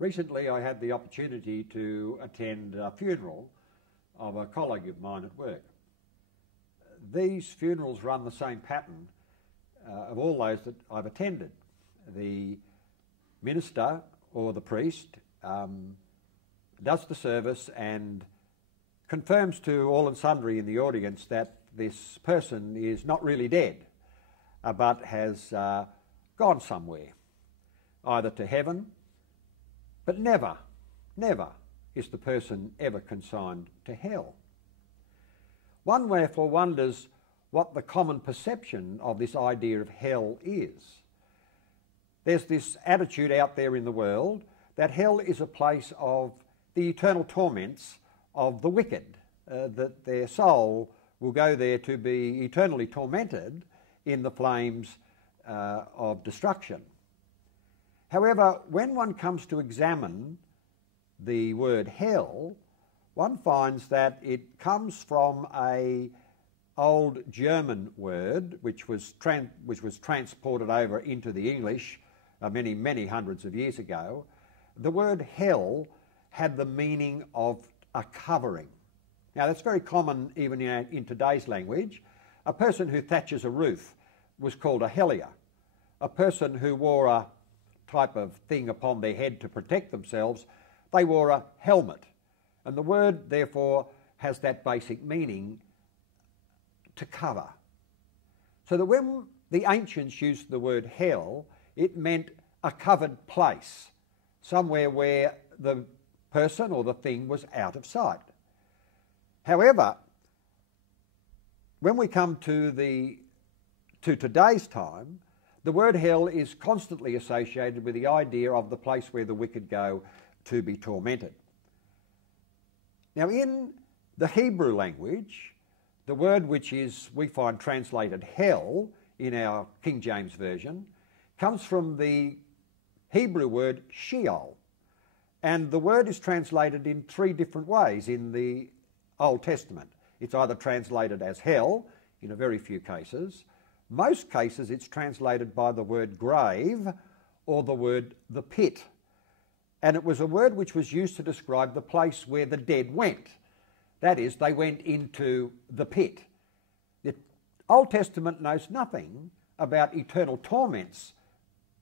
Recently I had the opportunity to attend a funeral of a colleague of mine at work. These funerals run the same pattern of all those that I've attended. The minister or the priest does the service and confirms to all and sundry in the audience that this person is not really dead, but has gone somewhere, either to heaven, but never is the person ever consigned to hell. One therefore wonders what the common perception of this idea of hell is. There's this attitude out there in the world that hell is a place of the eternal torments of the wicked, that their soul will go there to be eternally tormented in the flames of destruction. However, when one comes to examine the word hell, one finds that it comes from an old German word which was transported over into the English many hundreds of years ago. The word hell had the meaning of a covering. Now that's very common even in today's language. A person who thatches a roof was called a hellier. A person who wore a type of thing upon their head to protect themselves, they wore a helmet. And the word therefore has that basic meaning, to cover. So that when the ancients used the word hell, it meant a covered place, somewhere where the person or the thing was out of sight. However, when we come to today's time, the word hell is constantly associated with the idea of the place where the wicked go to be tormented. Now in the Hebrew language, the word which we find translated hell in our King James Version comes from the Hebrew word Sheol. And the word is translated in three different ways in the Old Testament. It's either translated as hell in a very few cases. Most cases it's translated by the word grave or the word the pit. And it was a word which was used to describe the place where the dead went. That is, they went into the pit. The Old Testament knows nothing about eternal torments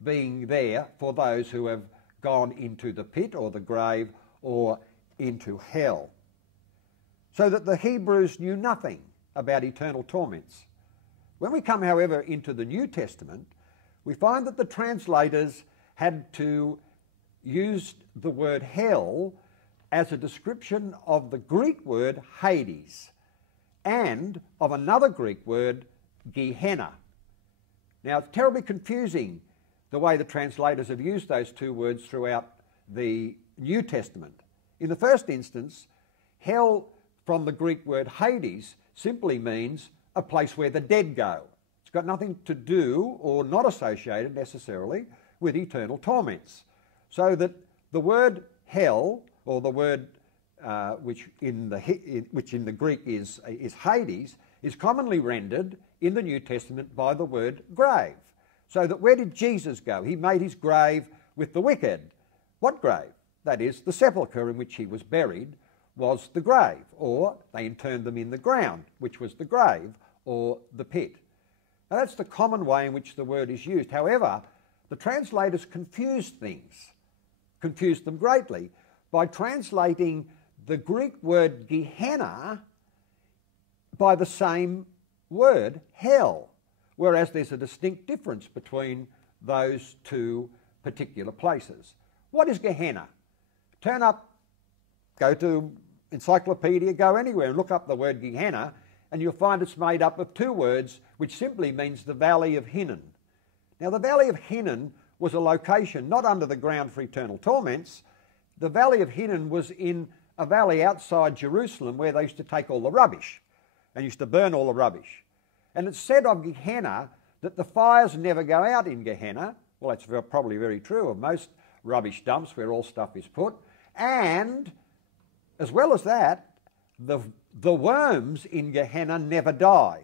being there for those who have gone into the pit or the grave or into hell. So that the Hebrews knew nothing about eternal torments. When we come, however, into the New Testament, we find that the translators had to use the word hell as a description of the Greek word Hades and of another Greek word, Gehenna. Now, it's terribly confusing the way the translators have used those two words throughout the New Testament. In the first instance, hell from the Greek word Hades simply means a place where the dead go. It's got nothing to do or not associated necessarily with eternal torments. So that the word hell, or the word which in the Greek is Hades, is commonly rendered in the New Testament by the word grave. So that where did Jesus go? He made his grave with the wicked. What grave? That is, the sepulchre in which he was buried was the grave, or they interned them in the ground, which was the grave or the pit. Now that's the common way in which the word is used. However, the translators confused things, confused them greatly, by translating the Greek word Gehenna by the same word, hell, whereas there's a distinct difference between those two particular places. What is Gehenna? Turn up, go to encyclopedia, go anywhere and look up the word Gehenna, and you'll find it's made up of two words which simply means the Valley of Hinnom. Now the Valley of Hinnom was a location not under the ground for eternal torments. The Valley of Hinnom was in a valley outside Jerusalem where they used to take all the rubbish and used to burn all the rubbish. And it's said of Gehenna that the fires never go out in Gehenna. Well, that's probably very true of most rubbish dumps where all stuff is put. And as well as that, the worms in Gehenna never die,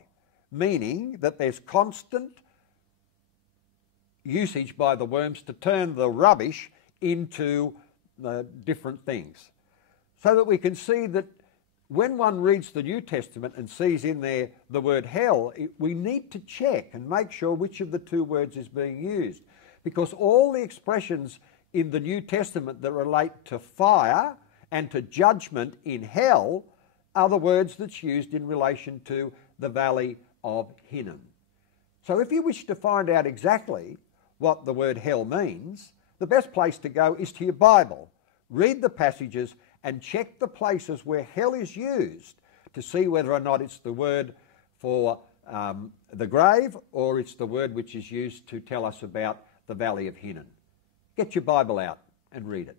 meaning that there's constant usage by the worms to turn the rubbish into different things, so that we can see that when one reads the New Testament and sees in there the word hell, we need to check and make sure which of the two words is being used, because all the expressions in the New Testament that relate to fire and to judgment in hell are the words that's used in relation to the Valley of Hinnom. So if you wish to find out exactly what the word hell means, the best place to go is to your Bible. Read the passages and check the places where hell is used to see whether or not it's the word for the grave or it's the word which is used to tell us about the Valley of Hinnom. Get your Bible out and read it.